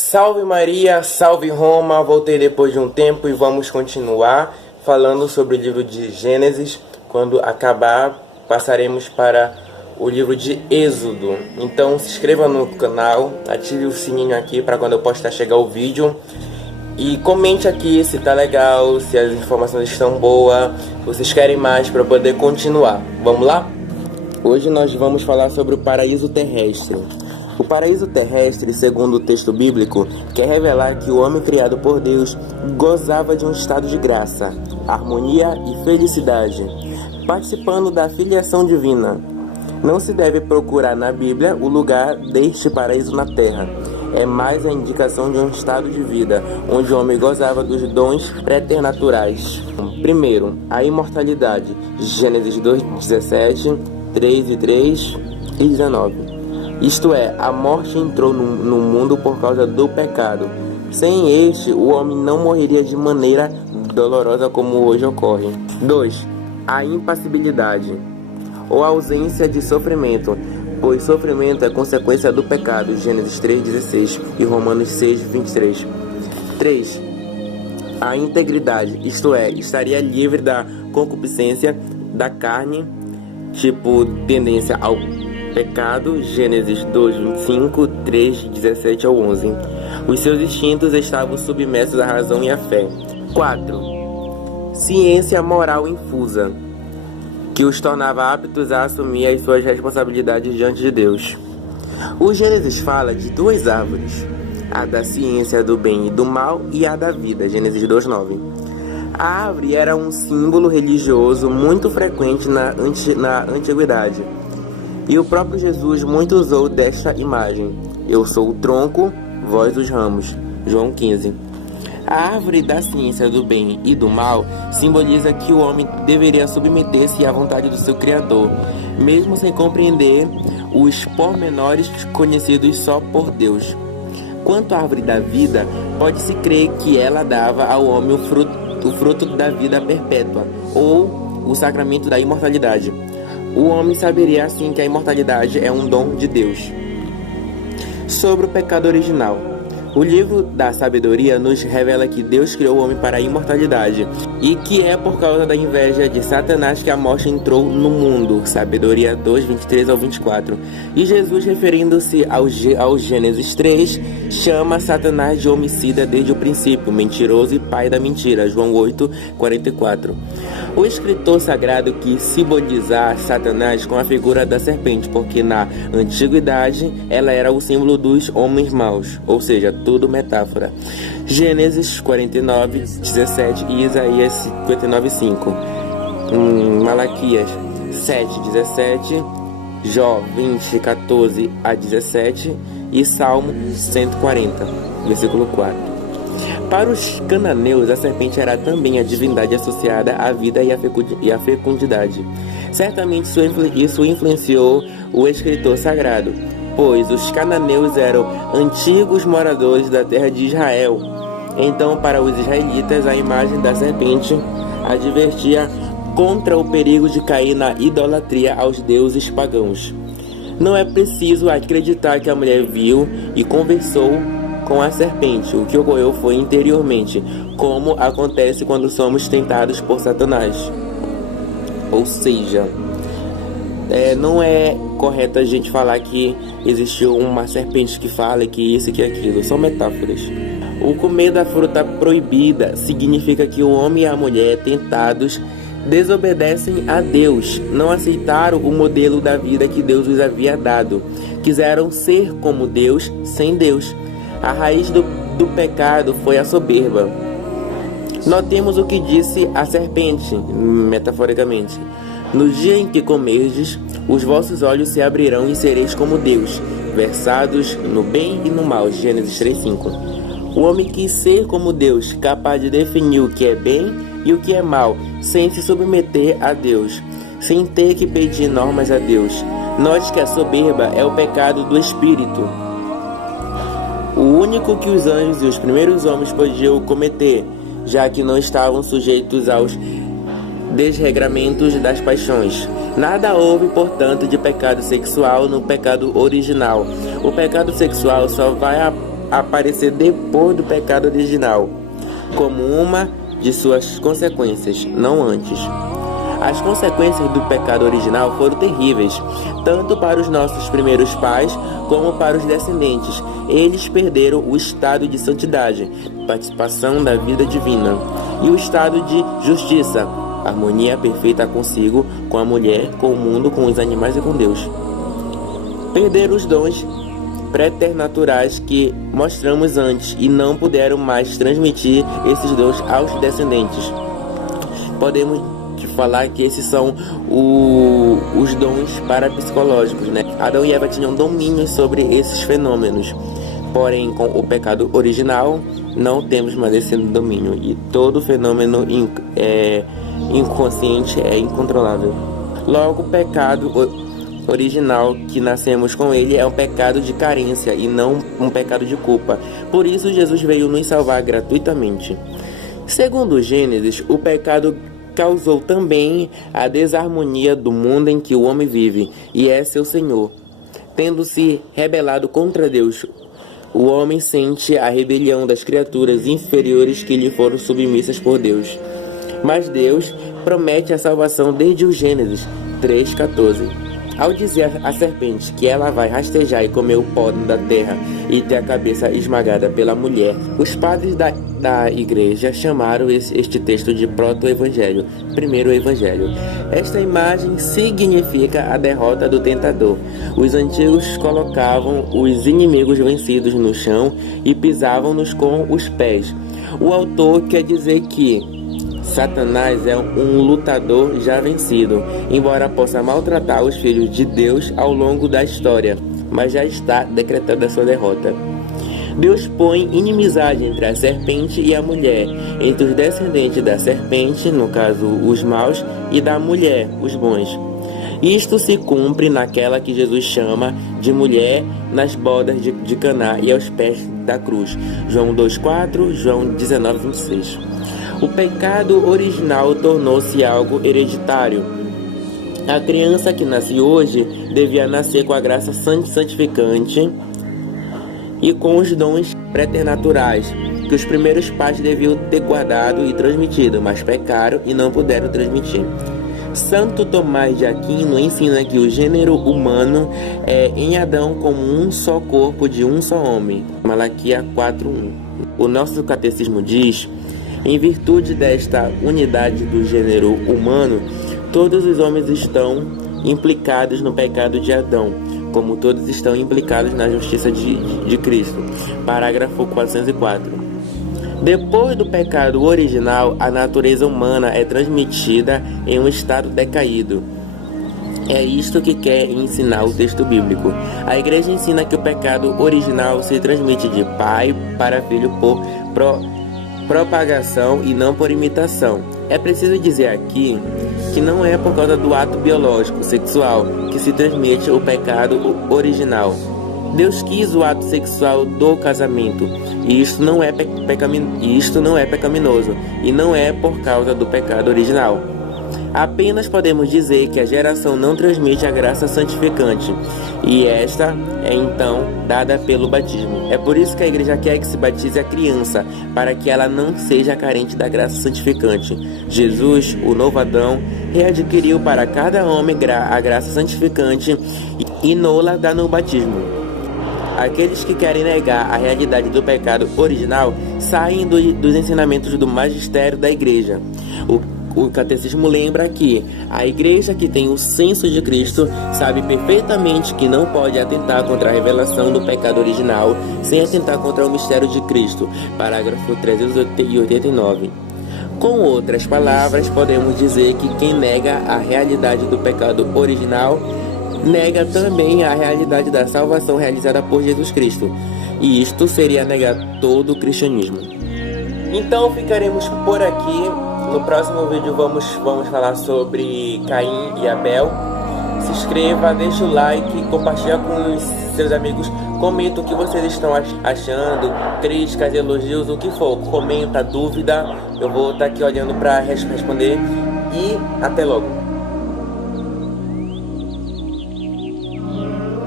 Salve Maria, salve Roma, voltei depois de um tempo e vamos continuar falando sobre o livro de Gênesis. Quando acabar, passaremos para o livro de Êxodo. Então se inscreva no canal, ative o sininho aqui para quando eu postar chegar o vídeo. E comente aqui se tá legal, se as informações estão boas, se vocês querem mais para poder continuar. Vamos lá? Hoje nós vamos falar sobre o paraíso terrestre. O paraíso terrestre, segundo o texto bíblico, quer revelar que o homem criado por Deus gozava de um estado de graça, harmonia e felicidade, participando da filiação divina. Não se deve procurar na Bíblia o lugar deste paraíso na terra. É mais a indicação de um estado de vida, onde o homem gozava dos dons preternaturais. Primeiro, a imortalidade. Gênesis 2:17, 3:3 e 19. Isto é, a morte entrou no mundo por causa do pecado. Sem este, o homem não morreria de maneira dolorosa como hoje ocorre. 2. A impassibilidade, ou ausência de sofrimento, pois sofrimento é consequência do pecado. Gênesis 3:16 e Romanos 6:23. 3. A integridade, isto é, estaria livre da concupiscência da carne, tipo tendência ao pecado. Gênesis 2:25, 3:17 ao 11. Os seus instintos estavam submersos à razão e à fé. 4. Ciência moral infusa, que os tornava aptos a assumir as suas responsabilidades diante de Deus. O Gênesis fala de duas árvores, a da ciência do bem e do mal e a da vida. Gênesis 2:9. A árvore era um símbolo religioso muito frequente na antiguidade. E o próprio Jesus muito usou desta imagem. Eu sou o tronco, vós os ramos. João 15. A árvore da ciência do bem e do mal simboliza que o homem deveria submeter-se à vontade do seu Criador, mesmo sem compreender os pormenores conhecidos só por Deus. Quanto à árvore da vida, pode-se crer que ela dava ao homem o fruto da vida perpétua, ou o sacramento da imortalidade. O homem saberia assim que a imortalidade é um dom de Deus. Sobre o pecado original. O livro da sabedoria nos revela que Deus criou o homem para a imortalidade e que é por causa da inveja de Satanás que a morte entrou no mundo. Sabedoria 2:23 ao 24. E Jesus, referindo-se ao Gênesis 3, chama Satanás de homicida desde o princípio, mentiroso e pai da mentira. João 8:44. O escritor sagrado quis simbolizar Satanás com a figura da serpente, porque na antiguidade ela era o símbolo dos homens maus, ou seja, tudo metáfora. Gênesis 49:17 e Isaías 59:5. Malaquias 7:17, Jó 20:14 a 17 e Salmo 140, versículo 4. Para os cananeus, a serpente era também a divindade associada à vida e à fecundidade. Certamente isso influenciou o escritor sagrado, pois os cananeus eram antigos moradores da terra de Israel. Então, para os israelitas, a imagem da serpente advertia contra o perigo de cair na idolatria aos deuses pagãos. Não é preciso acreditar que a mulher viu e conversou com a serpente. O que ocorreu foi interiormente, como acontece quando somos tentados por Satanás. Ou seja, não é correto a gente falar que existiu uma serpente que fala que isso e que aquilo. São metáforas. O comer da fruta proibida significa que o homem e a mulher tentados desobedecem a Deus, não aceitaram o modelo da vida que Deus lhes havia dado. Quiseram ser como Deus sem Deus. A raiz do pecado foi a soberba. Notemos o que disse a serpente, metaforicamente. No dia em que comerdes, os vossos olhos se abrirão e sereis como Deus, versados no bem e no mal. Gênesis 3:5. O homem quis ser como Deus, capaz de definir o que é bem e o que é mal, sem se submeter a Deus, sem ter que pedir normas a Deus. Note que a soberba é o pecado do espírito, o único que os anjos e os primeiros homens podiam cometer, já que não estavam sujeitos aos desregramentos das paixões. Nada houve, portanto, de pecado sexual no pecado original. O pecado sexual só vai aparecer depois do pecado original, como uma de suas consequências, não antes. As consequências do pecado original foram terríveis, tanto para os nossos primeiros pais como para os descendentes. Eles perderam o estado de santidade, participação da vida divina, e o estado de justiça, harmonia perfeita consigo, com a mulher, com o mundo, com os animais e com Deus. Perderam os dons preternaturais que mostramos antes e não puderam mais transmitir esses dons aos descendentes. Podemos falar que esses são os dons parapsicológicos, né? Adão e Eva tinham domínio sobre esses fenômenos, porém com o pecado original não temos mais esse domínio e todo fenômeno inconsciente é incontrolável. Logo, o pecado original que nascemos com ele é um pecado de carência e não um pecado de culpa. Por isso Jesus veio nos salvar gratuitamente. Segundo Gênesis, o pecado causou também a desarmonia do mundo em que o homem vive e é seu senhor. Tendo se rebelado contra Deus, o homem sente a rebelião das criaturas inferiores que lhe foram submissas por Deus. Mas Deus promete a salvação desde o Gênesis 3,14. Ao dizer à serpente que ela vai rastejar e comer o pó da terra e ter a cabeça esmagada pela mulher, os padres da igreja chamaram este texto de proto-evangelho, primeiro evangelho. Esta imagem significa a derrota do tentador. Os antigos colocavam os inimigos vencidos no chão e pisavam-nos com os pés. O autor quer dizer que Satanás é um lutador já vencido, embora possa maltratar os filhos de Deus ao longo da história, mas já está decretada a sua derrota. Deus põe inimizade entre a serpente e a mulher, entre os descendentes da serpente, no caso os maus, e da mulher, os bons. Isto se cumpre naquela que Jesus chama de mulher nas bodas de Caná e aos pés da cruz. João 2,4, João 19,26. O pecado original tornou-se algo hereditário. A criança que nasce hoje devia nascer com a graça santificante e com os dons preternaturais que os primeiros pais deviam ter guardado e transmitido, mas pecaram e não puderam transmitir. Santo Tomás de Aquino ensina que o gênero humano é em Adão como um só corpo de um só homem. Malaquias 4:1. O nosso catecismo diz: em virtude desta unidade do gênero humano, todos os homens estão implicados no pecado de Adão, como todos estão implicados na justiça de Cristo. Parágrafo 404. Depois do pecado original, a natureza humana é transmitida em um estado decaído. É isto que quer ensinar o texto bíblico. A igreja ensina que o pecado original se transmite de pai para filho por propagação e não por imitação. É preciso dizer aqui que não é por causa do ato biológico, sexual, que se transmite o pecado original. Deus quis o ato sexual do casamento, e isto não é pecaminoso, e não é por causa do pecado original. Apenas podemos dizer que a geração não transmite a graça santificante, e esta é então dada pelo batismo. É por isso que a igreja quer que se batize a criança, para que ela não seja carente da graça santificante. Jesus, o novo Adão, readquiriu para cada homem a graça santificante e nola dá no batismo. Aqueles que querem negar a realidade do pecado original saem dos ensinamentos do magistério da igreja. O catecismo lembra que a igreja que tem o senso de Cristo sabe perfeitamente que não pode atentar contra a revelação do pecado original sem atentar contra o mistério de Cristo. Parágrafo 389. Com outras palavras, podemos dizer que quem nega a realidade do pecado original nega também a realidade da salvação realizada por Jesus Cristo. E isto seria negar todo o cristianismo. Então ficaremos por aqui. No próximo vídeo vamos falar sobre Caim e Abel. Se inscreva, deixa o like, compartilha com os seus amigos, comenta o que vocês estão achando, críticas, elogios, o que for. Comenta, dúvida, eu vou estar aqui olhando para responder e até logo.